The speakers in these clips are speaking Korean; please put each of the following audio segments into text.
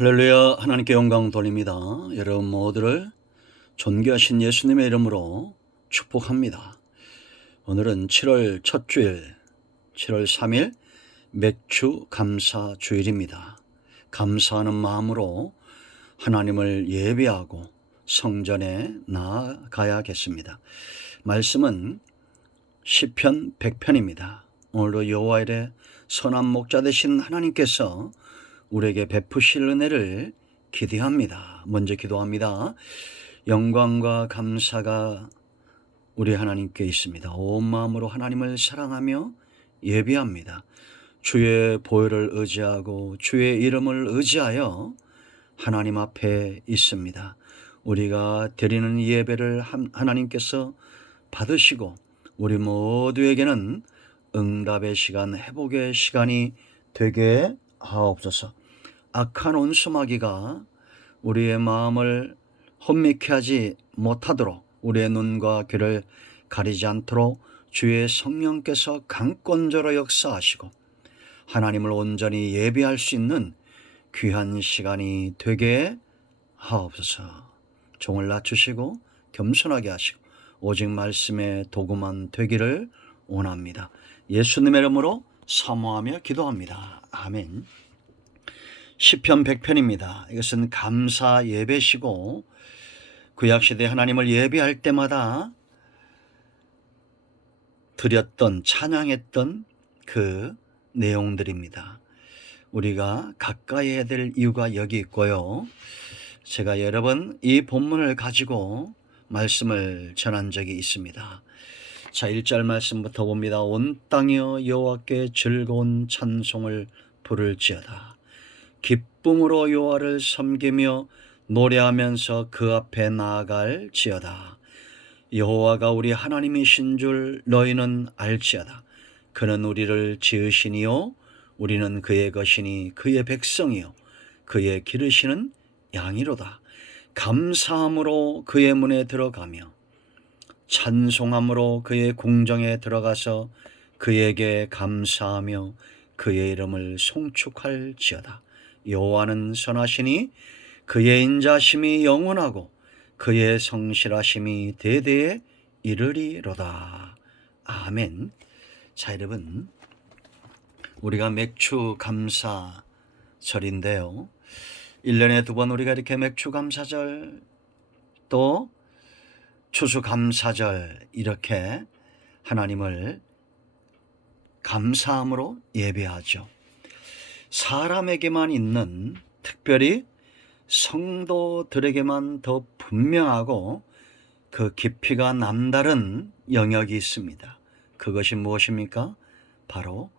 할렐루야. 하나님께 영광 돌립니다. 여러분 모두를 존귀하신 예수님의 이름으로 축복합니다. 오늘은 7월 첫 주일 7월 3일 맥주 감사 주일입니다. 감사하는 마음으로 하나님을 예배하고 성전에 나아가야겠습니다. 말씀은 시편 100편입니다. 오늘도 여호와 일의 선한 목자 되신 하나님께서 우리에게 베푸실 은혜를 기대합니다. 먼저 기도합니다. 영광과 감사가 우리 하나님께 있습니다. 온 마음으로 하나님을 사랑하며 예배합니다. 주의 보혈을 의지하고 주의 이름을 의지하여 하나님 앞에 있습니다. 우리가 드리는 예배를 하나님께서 받으시고 우리 모두에게는 응답의 시간, 회복의 시간이 되게 하옵소서. 악한 온수마귀가 우리의 마음을 혼미케 하지 못하도록 우리의 눈과 귀를 가리지 않도록 주의 성령께서 강권적으로 역사하시고 하나님을 온전히 예배할 수 있는 귀한 시간이 되게 하옵소서. 종을 낮추시고 겸손하게 하시고 오직 말씀의 도구만 되기를 원합니다. 예수님의 이름으로 사모하며 기도합니다. 아멘. 시편 100편입니다. 이것은 감사 예배시고 구약시대 하나님을 예배할 때마다 드렸던 찬양했던 그 내용들입니다. 우리가 가까이 해야 될 이유가 여기 있고요. 제가 여러 번 이 본문을 가지고 말씀을 전한 적이 있습니다. 자, 1절 말씀부터 봅니다. 온 땅이여 여호와께 즐거운 찬송을 부를지어다. 기쁨으로 여호와를 섬기며 노래하면서 그 앞에 나아갈지어다. 여호와가 우리 하나님이신 줄 너희는 알지어다. 그는 우리를 지으시니요 우리는 그의 것이니 그의 백성이요 그의 기르시는 양이로다. 감사함으로 그의 문에 들어가며 찬송함으로 그의 궁정에 들어가서 그에게 감사하며 그의 이름을 송축할지어다. 여호와는 선하시니 그의 인자심이 영원하고 그의 성실하심이 대대에 이르리로다. 아멘. 자, 여러분, 우리가 맥주 감사절인데요. 1년에 2번 우리가 이렇게 맥주 감사절 또 추수 감사절 이렇게 하나님을 감사함으로 예배하죠. 사람에게만 있는, 특별히 성도들에게만 더 분명하고 그 깊이가 남다른 영역이 있습니다. 그것이 무엇입니까? 바로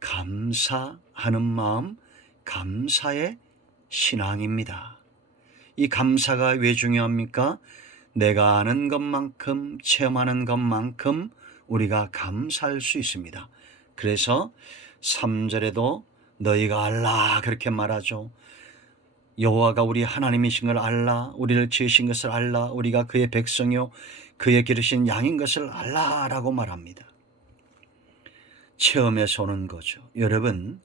감사하는 마음, 감사의 신앙입니다. 이 감사가 왜 중요합니까? 내가 아는 것만큼, 체험하는 것만큼 우리가 감사할 수 있습니다. 그래서 3절에도 너희가 알라 그렇게 말하죠. 여호와가 우리 하나님이신 걸 알라, 우리를 지으신 것을 알라, 우리가 그의 백성이요 그의 기르신 양인 것을 알라라고 말합니다. 체험에서 오는 거죠. 여러분,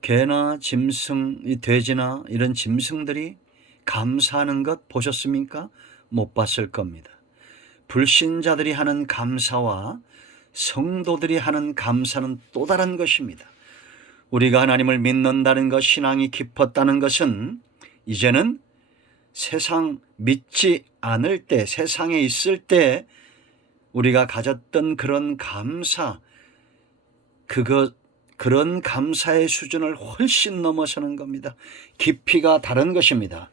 개나 짐승, 돼지나 이런 짐승들이 감사하는 것 보셨습니까? 못 봤을 겁니다. 불신자들이 하는 감사와 성도들이 하는 감사는 또 다른 것입니다. 우리가 하나님을 믿는다는 것, 신앙이 깊었다는 것은 이제는 세상 믿지 않을 때, 세상에 있을 때 우리가 가졌던 그런 감사, 그런 감사의 수준을 훨씬 넘어서는 겁니다. 깊이가 다른 것입니다.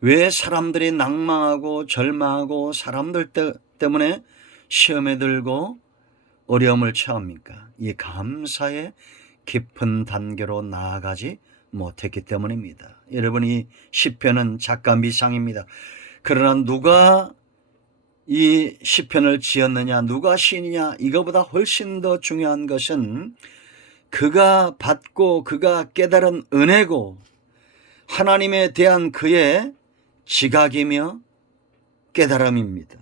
왜 사람들이 낭망하고 절망하고 사람들 때문에 시험에 들고 어려움을 처합니까? 이 감사의 깊은 단계로 나아가지 못했기 때문입니다. 여러분, 이 시편은 작가 미상입니다. 그러나 누가 이 시편을 지었느냐, 누가 시인이냐, 이거보다 훨씬 더 중요한 것은 그가 받고 그가 깨달은 은혜고 하나님에 대한 그의 지각이며 깨달음입니다.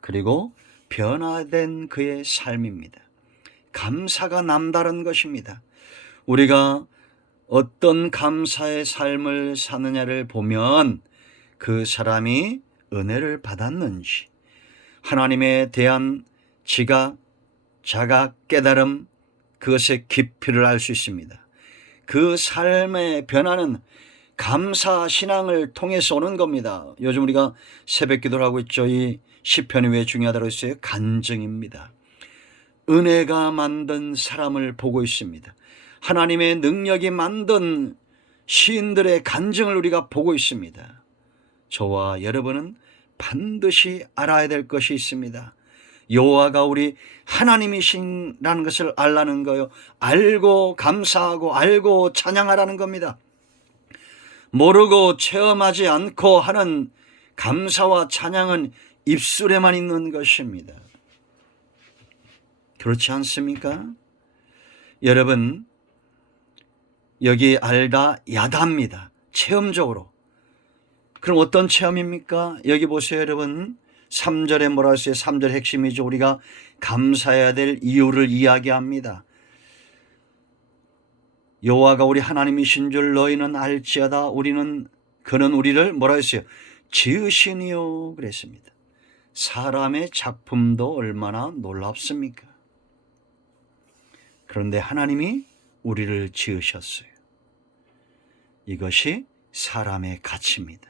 그리고 변화된 그의 삶입니다. 감사가 남다른 것입니다. 우리가 어떤 감사의 삶을 사느냐를 보면 그 사람이 은혜를 받았는지, 하나님에 대한 지각, 자각, 깨달음, 그것의 깊이를 알 수 있습니다. 그 삶의 변화는 감사 신앙을 통해서 오는 겁니다. 요즘 우리가 새벽 기도를 하고 있죠. 이 시편이 왜 중요하다고 했어요? 간증입니다. 은혜가 만든 사람을 보고 있습니다. 하나님의 능력이 만든 시인들의 간증을 우리가 보고 있습니다. 저와 여러분은 반드시 알아야 될 것이 있습니다. 여호와가 우리 하나님이신라는 것을 알라는 거요. 알고 감사하고 알고 찬양하라는 겁니다. 모르고 체험하지 않고 하는 감사와 찬양은 입술에만 있는 것입니다. 그렇지 않습니까? 여러분, 여기 알다 야다입니다. 체험적으로. 그럼 어떤 체험입니까? 여기 보세요, 여러분. 3절에 뭐라 했어요? 3절 핵심이죠. 우리가 감사해야 될 이유를 이야기합니다. 여호와가 우리 하나님이신 줄 너희는 알지어다. 그는 우리를 뭐라 했어요? 지으시니요 그랬습니다. 사람의 작품도 얼마나 놀랍습니까? 그런데 하나님이 우리를 지으셨어요. 이것이 사람의 가치입니다.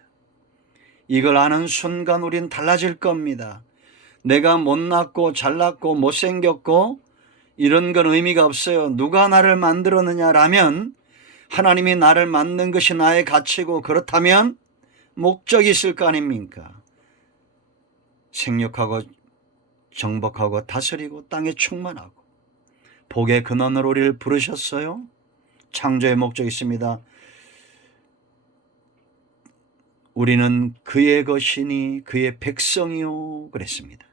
이걸 아는 순간 우린 달라질 겁니다. 내가 못났고 잘났고 못생겼고 이런 건 의미가 없어요. 누가 나를 만들었느냐라면 하나님이 나를 만든 것이 나의 가치고, 그렇다면 목적이 있을 거 아닙니까? 생육하고 정복하고 다스리고 땅에 충만하고 복의 근원으로 우리를 부르셨어요. 창조의 목적이 있습니다. 우리는 그의 것이니 그의 백성이요 그랬습니다.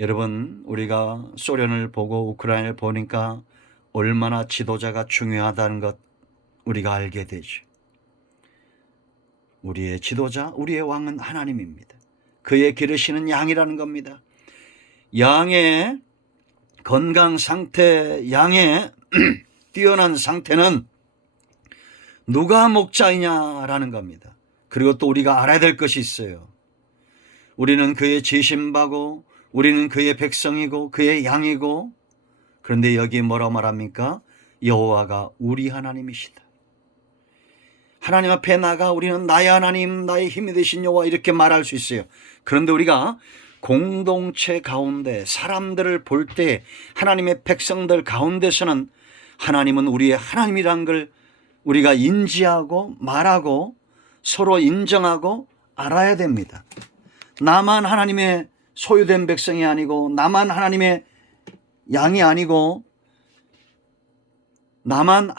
여러분, 우리가 소련을 보고 우크라이나를 보니까 얼마나 지도자가 중요하다는 것 우리가 알게 되죠. 우리의 지도자, 우리의 왕은 하나님입니다. 그의 기르시는 양이라는 겁니다. 양의 건강 상태, 양의 뛰어난 상태는 누가 목자이냐라는 겁니다. 그리고 또 우리가 알아야 될 것이 있어요. 우리는 그의 지신바고 우리는 그의 백성이고 그의 양이고, 그런데 여기 뭐라고 말합니까? 여호와가 우리 하나님이시다. 하나님 앞에 나가 우리는 나의 하나님, 나의 힘이 되신 여호와 이렇게 말할 수 있어요. 그런데 우리가 공동체 가운데 사람들을 볼 때 하나님의 백성들 가운데서는 하나님은 우리의 하나님이란 걸 우리가 인지하고 말하고 서로 인정하고 알아야 됩니다. 나만 하나님의 소유된 백성이 아니고, 나만 하나님의 양이 아니고, 나만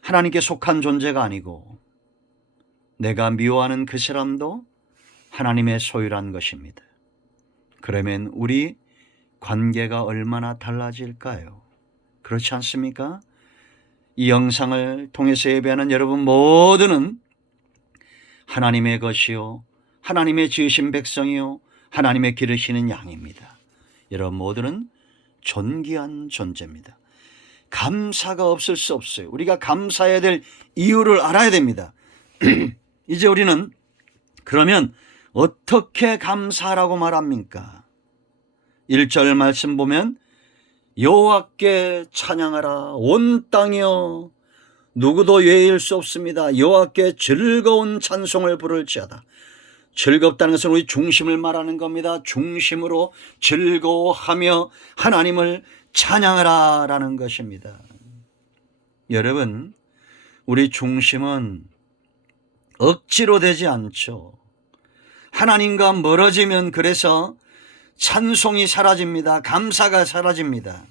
하나님께 속한 존재가 아니고, 내가 미워하는 그 사람도 하나님의 소유란 것입니다. 그러면 우리 관계가 얼마나 달라질까요? 그렇지 않습니까? 이 영상을 통해서 예배하는 여러분 모두는 하나님의 것이요, 하나님의 지으신 백성이요, 하나님의 기르시는 양입니다. 여러분 모두는 존귀한 존재입니다. 감사가 없을 수 없어요. 우리가 감사해야 될 이유를 알아야 됩니다. 이제 우리는 그러면 어떻게 감사하라고 말합니까? 1절 말씀 보면 여호와께 찬양하라 온 땅이여, 누구도 예일 수 없습니다. 여호와께 즐거운 찬송을 부를지어다. 즐겁다는 것은 우리 중심을 말하는 겁니다. 중심으로 즐거워하며 하나님을 찬양하라 라는 것입니다. 여러분, 우리 중심은 억지로 되지 않죠. 하나님과 멀어지면 그래서 찬송이 사라집니다. 감사가 사라집니다.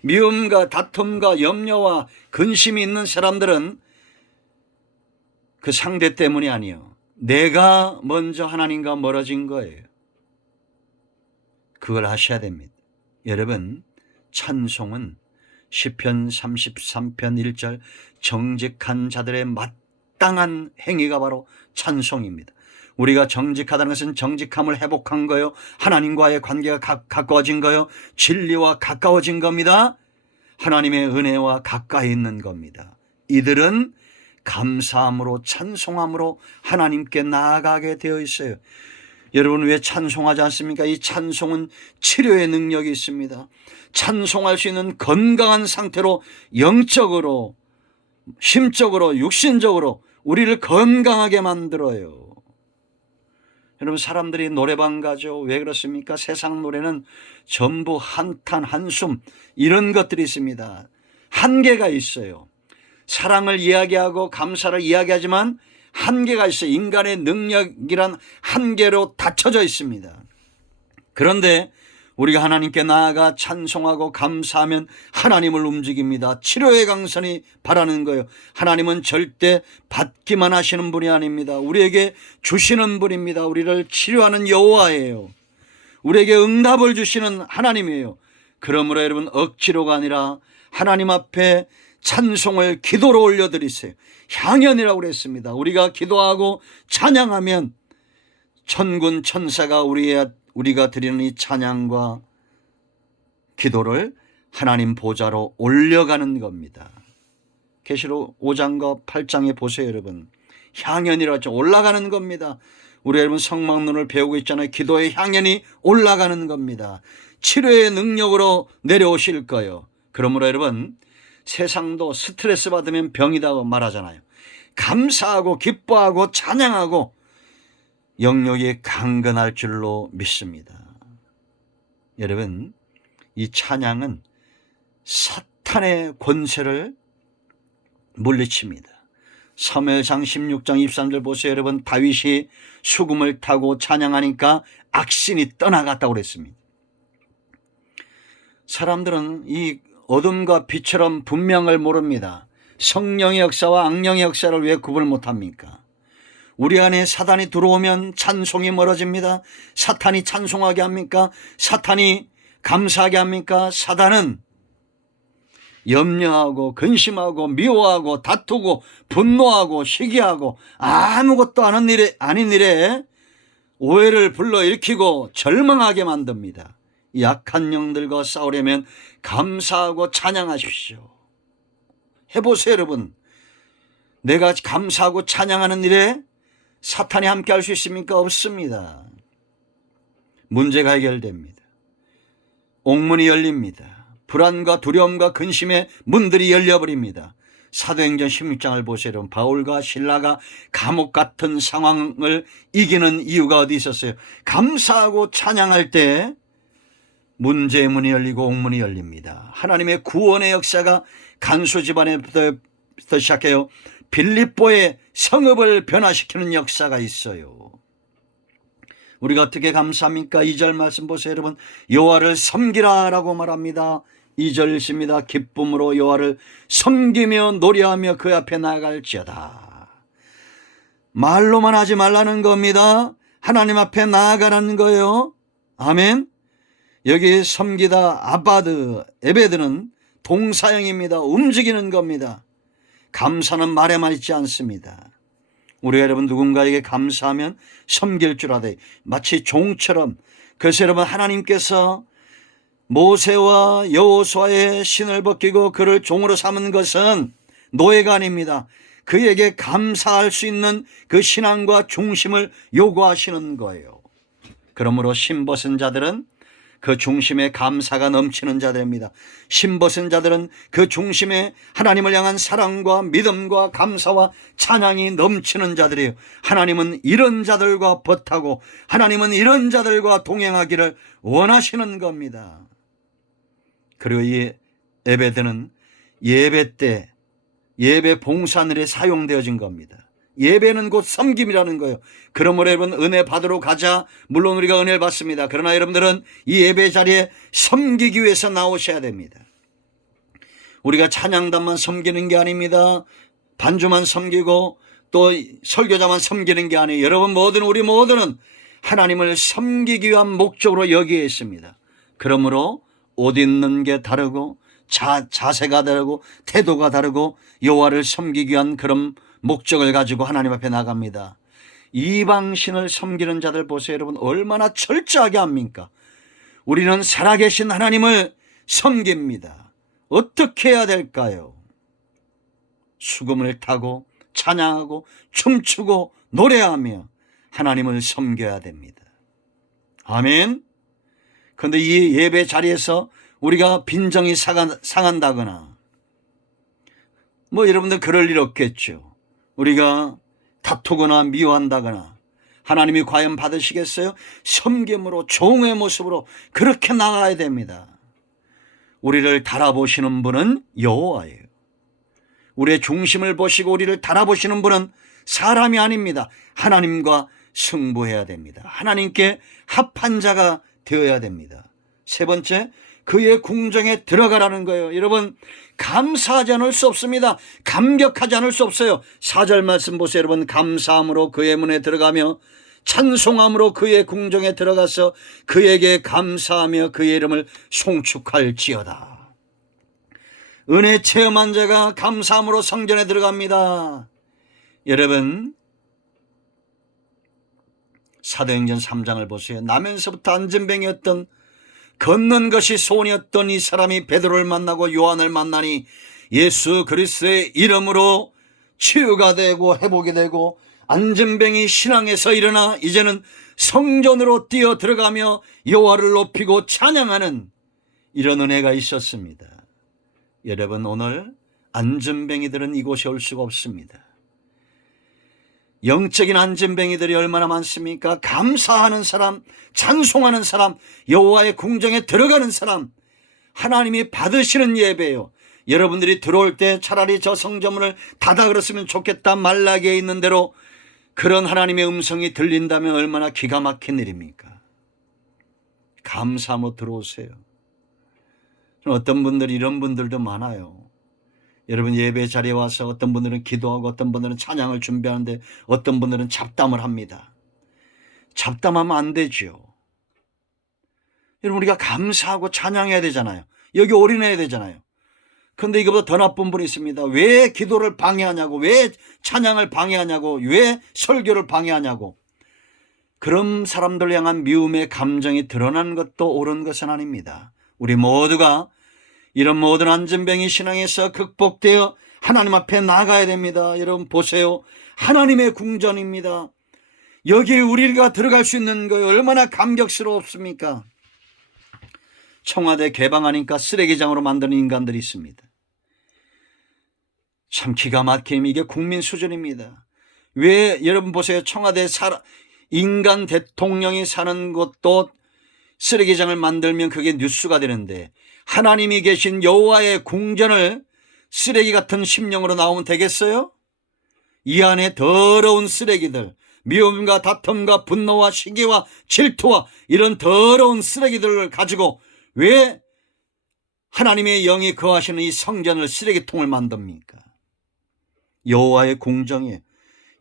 미움과 다툼과 염려와 근심이 있는 사람들은 그 상대 때문이 아니에요. 내가 먼저 하나님과 멀어진 거예요. 그걸 아셔야 됩니다. 여러분, 찬송은 시편 33편 1절 정직한 자들의 마땅한 행위가 바로 찬송입니다. 우리가 정직하다는 것은 정직함을 회복한 거요, 하나님과의 관계가 가까워진 거요, 진리와 가까워진 겁니다. 하나님의 은혜와 가까이 있는 겁니다. 이들은 감사함으로 찬송함으로 하나님께 나아가게 되어 있어요. 여러분 왜 찬송하지 않습니까? 이 찬송은 치료의 능력이 있습니다. 찬송할 수 있는 건강한 상태로 영적으로, 심적으로, 육신적으로 우리를 건강하게 만들어요. 여러분 사람들이 노래방 가죠. 왜 그렇습니까? 세상 노래는 전부 한탄, 한숨 이런 것들이 있습니다. 한계가 있어요. 사랑을 이야기하고 감사를 이야기하지만 한계가 있어요. 인간의 능력이란 한계로 닫혀져 있습니다. 그런데 우리가 하나님께 나아가 찬송하고 감사하면 하나님을 움직입니다. 치료의 강선이 바라는 거예요. 하나님은 절대 받기만 하시는 분이 아닙니다. 우리에게 주시는 분입니다. 우리를 치료하는 여호와예요. 우리에게 응답을 주시는 하나님이에요. 그러므로 여러분 억지로가 아니라 하나님 앞에 찬송을 기도로 올려드리세요. 향연이라고 그랬습니다. 우리가 기도하고 찬양하면 천군 천사가 우리가 드리는 이 찬양과 기도를 하나님 보좌로 올려가는 겁니다. 계시록 5장과 8장에 보세요. 여러분 향연이라고 올라가는 겁니다. 우리 여러분 성막론을 배우고 있잖아요. 기도의 향연이 올라가는 겁니다. 치료의 능력으로 내려오실 거예요. 그러므로 여러분 세상도 스트레스 받으면 병이라고 말하잖아요. 감사하고 기뻐하고 찬양하고 영역이 강건할 줄로 믿습니다. 여러분 이 찬양은 사탄의 권세를 물리칩니다. 사무엘상 16장 23절 보세요. 여러분 다윗이 수금을 타고 찬양하니까 악신이 떠나갔다고 그랬습니다. 사람들은 이 어둠과 빛처럼 분명을 모릅니다. 성령의 역사와 악령의 역사를 왜 구분을 못합니까? 우리 안에 사탄이 들어오면 찬송이 멀어집니다. 사탄이 찬송하게 합니까? 사탄이 감사하게 합니까? 사탄은 염려하고 근심하고 미워하고 다투고 분노하고 시기하고 아무것도 아닌 일에 오해를 불러일으키고 절망하게 만듭니다. 약한 영들과 싸우려면 감사하고 찬양하십시오. 해보세요 여러분. 내가 감사하고 찬양하는 일에 사탄이 함께 할 수 있습니까? 없습니다. 문제가 해결됩니다. 옥문이 열립니다. 불안과 두려움과 근심의 문들이 열려버립니다. 사도행전 16장을 보세요. 여러분 바울과 실라가 감옥 같은 상황을 이기는 이유가 어디 있었어요? 감사하고 찬양할 때 문제의 문이 열리고 옥문이 열립니다. 하나님의 구원의 역사가 간수 집안에부터 시작해요. 빌립보의 성읍을 변화시키는 역사가 있어요. 우리가 어떻게 감사합니까? 2절 말씀 보세요 여러분. 여호와를 섬기라 라고 말합니다. 2절 있습니다. 기쁨으로 여호와를 섬기며 노래하며 그 앞에 나아갈지어다. 말로만 하지 말라는 겁니다. 하나님 앞에 나아가라는 거예요. 아멘. 여기 섬기다 아바드 에베드는 동사형입니다. 움직이는 겁니다. 감사는 말에만 있지 않습니다. 우리가 여러분 누군가에게 감사하면 섬길 줄 알아요. 마치 종처럼. 그래서 여러분 하나님께서 모세와 여호수아의 신을 벗기고 그를 종으로 삼은 것은 노예가 아닙니다. 그에게 감사할 수 있는 그 신앙과 중심을 요구하시는 거예요. 그러므로 신벗은 자들은 그 중심에 감사가 넘치는 자들입니다. 신벗은 자들은 그 중심에 하나님을 향한 사랑과 믿음과 감사와 찬양이 넘치는 자들이에요. 하나님은 이런 자들과 벗하고 하나님은 이런 자들과 동행하기를 원하시는 겁니다. 그리고 이 에베드는 예배 때 예배 봉사늘에 사용되어진 겁니다. 예배는 곧 섬김이라는 거예요. 그러므로 여러분 은혜 받으러 가자. 물론 우리가 은혜를 받습니다. 그러나 여러분들은 이 예배 자리에 섬기기 위해서 나오셔야 됩니다. 우리가 찬양단만 섬기는 게 아닙니다. 반주만 섬기고 또 설교자만 섬기는 게 아니에요. 여러분 우리 모두는 하나님을 섬기기 위한 목적으로 여기에 있습니다. 그러므로 옷 입는 게 다르고 자세가 다르고 태도가 다르고 여호와를 섬기기 위한 그런 목적을 가지고 하나님 앞에 나갑니다. 이방신을 섬기는 자들 보세요. 여러분 얼마나 철저하게 합니까? 우리는 살아계신 하나님을 섬깁니다. 어떻게 해야 될까요? 수금을 타고 찬양하고 춤추고 노래하며 하나님을 섬겨야 됩니다. 아멘. 그런데 이 예배 자리에서 우리가 빈정이 상한다거나 여러분들 그럴 일 없겠죠. 우리가 다투거나 미워한다거나 하나님이 과연 받으시겠어요? 섬김으로 종의 모습으로 그렇게 나가야 됩니다. 우리를 달아보시는 분은 여호와예요. 우리의 중심을 보시고 우리를 달아보시는 분은 사람이 아닙니다. 하나님과 승부해야 됩니다. 하나님께 합한 자가 되어야 됩니다. 세 번째, 그의 궁정에 들어가라는 거예요. 여러분, 감사하지 않을 수 없습니다. 감격하지 않을 수 없어요. 4절 말씀 보세요. 여러분, 감사함으로 그의 문에 들어가며 찬송함으로 그의 궁정에 들어가서 그에게 감사하며 그의 이름을 송축할지어다. 은혜 체험한 자가 감사함으로 성전에 들어갑니다. 여러분, 사도행전 3장을 보세요. 나면서부터 안전뱅이였던, 걷는 것이 소원이었던 이 사람이 베드로를 만나고 요한을 만나니 예수 그리스도의 이름으로 치유가 되고 회복이 되고 안전뱅이 신앙에서 일어나 이제는 성전으로 뛰어 들어가며 여호와를 높이고 찬양하는 이런 은혜가 있었습니다. 여러분, 오늘 안전뱅이들은 이곳에 올 수가 없습니다. 영적인 안전뱅이들이 얼마나 많습니까? 감사하는 사람, 찬송하는 사람, 여호와의 궁정에 들어가는 사람, 하나님이 받으시는 예배예요. 여러분들이 들어올 때 차라리 저 성전문을 닫아 그랬으면 좋겠다 말라기에 있는 대로 그런 하나님의 음성이 들린다면 얼마나 기가 막힌 일입니까? 감사하며 들어오세요. 어떤 분들이 이런 분들도 많아요. 여러분, 예배 자리에 와서 어떤 분들은 기도하고 어떤 분들은 찬양을 준비하는데 어떤 분들은 잡담을 합니다. 잡담하면 안 되죠. 여러분, 우리가 감사하고 찬양해야 되잖아요. 여기 올인해야 되잖아요. 그런데 이거보다 더 나쁜 분이 있습니다. 왜 기도를 방해하냐고, 왜 찬양을 방해하냐고, 왜 설교를 방해하냐고. 그런 사람들 향한 미움의 감정이 드러나는 것도 옳은 것은 아닙니다. 우리 모두가 이런 모든 안전뱅이 신앙에서 극복되어 하나님 앞에 나가야 됩니다. 여러분 보세요. 하나님의 궁전입니다. 여기 우리가 들어갈 수 있는 거 얼마나 감격스럽습니까? 청와대 개방하니까 쓰레기장으로 만드는 인간들이 있습니다. 참 기가 막히면 이게 국민 수준입니다. 왜 여러분 보세요. 청와대 인간 대통령이 사는 곳도 쓰레기장을 만들면 그게 뉴스가 되는데 하나님이 계신 여호와의 궁전을 쓰레기 같은 심령으로 나오면 되겠어요? 이 안에 더러운 쓰레기들, 미움과 다툼과 분노와 시기와 질투와 이런 더러운 쓰레기들을 가지고 왜 하나님의 영이 거하시는 이 성전을 쓰레기통을 만듭니까? 여호와의 궁정이에요.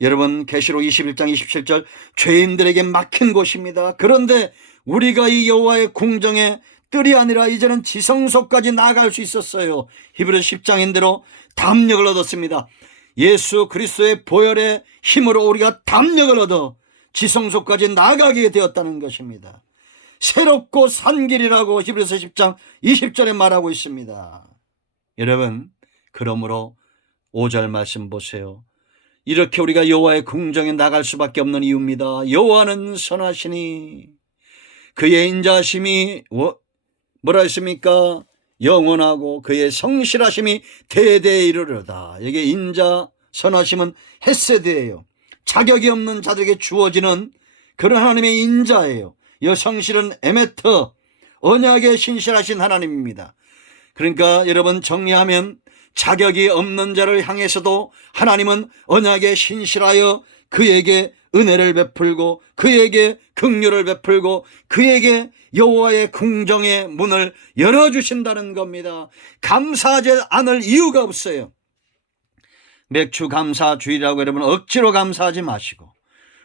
여러분, 계시록 21장 27절 죄인들에게 막힌 곳입니다. 그런데 우리가 이 여호와의 궁정에 뜰이 아니라 이제는 지성소까지 나아갈 수 있었어요. 히브리서 10장인대로 담력을 얻었습니다. 예수 그리스도의 보혈의 힘으로 우리가 담력을 얻어 지성소까지 나아가게 되었다는 것입니다. 새롭고 산 길이라고 히브리서 10장 20절에 말하고 있습니다. 여러분, 그러므로 5절 말씀 보세요. 이렇게 우리가 여호와의 궁정에 나갈 수밖에 없는 이유입니다. 여호와는 선하시니 그의 인자하심이 뭐라 했습니까? 영원하고 그의 성실하심이 대대에 이르르다. 이게 인자 선하심은 헤세드예요. 자격이 없는 자들에게 주어지는 그런 하나님의 인자예요. 이 성실은 에메터, 언약에 신실하신 하나님입니다. 그러니까 여러분 정리하면 자격이 없는 자를 향해서도 하나님은 언약에 신실하여 그에게 은혜를 베풀고 그에게 긍휼을 베풀고 그에게 여호와의 궁정의 문을 열어주신다는 겁니다. 감사하지 않을 이유가 없어요. 맥주 감사주의라고 여러분 억지로 감사하지 마시고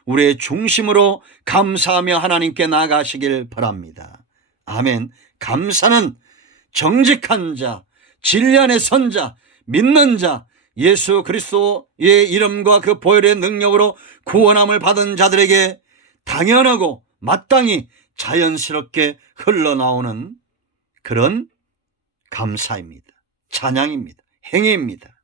우리의 중심으로 감사하며 하나님께 나아가시길 바랍니다. 아멘. 감사는 정직한 자, 진리 안에 선 자, 믿는 자, 예수 그리스도의 이름과 그 보혈의 능력으로 구원함을 받은 자들에게 당연하고 마땅히 자연스럽게 흘러나오는 그런 감사입니다. 찬양입니다. 행위입니다.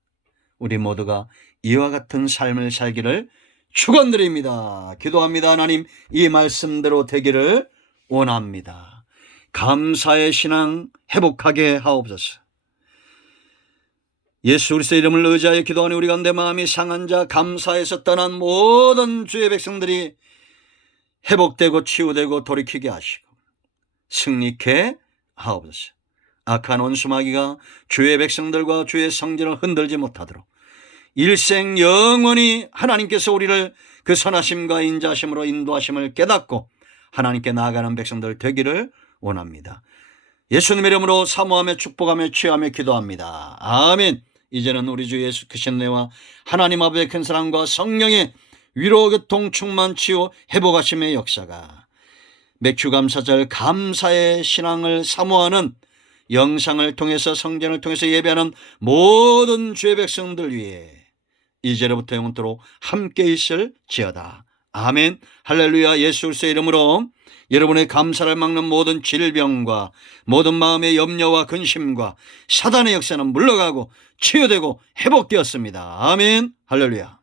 우리 모두가 이와 같은 삶을 살기를 축원드립니다. 기도합니다. 하나님, 이 말씀대로 되기를 원합니다. 감사의 신앙 회복하게 하옵소서. 예수 그리스도의 이름을 의지하여 기도하니 우리 가운데 마음이 상한 자, 감사에서 떠난 모든 주의 백성들이 회복되고 치유되고 돌이키게 하시고 승리케 하옵소서. 악한 원수마귀가 주의 백성들과 주의 성전을 흔들지 못하도록 일생 영원히 하나님께서 우리를 그 선하심과 인자심으로 인도하심을 깨닫고 하나님께 나아가는 백성들 되기를 원합니다. 예수님의 이름으로 사모하며 축복하며 취하며 기도합니다. 아멘. 이제는 우리 주 예수 그리스도의 은혜와 하나님 아버지의 큰 사랑과 성령의 위로 교통 충만 치유 회복하심의 역사가 맥주감사절 감사의 신앙을 사모하는 영상을 통해서 성전을 통해서 예배하는 모든 주의 백성들 위해 이제로부터 영원토록 함께 있을지어다. 아멘. 할렐루야. 예수 그리스도의 이름으로 여러분의 감사를 막는 모든 질병과 모든 마음의 염려와 근심과 사단의 역사는 물러가고 치유되고 회복되었습니다. 아멘. 할렐루야.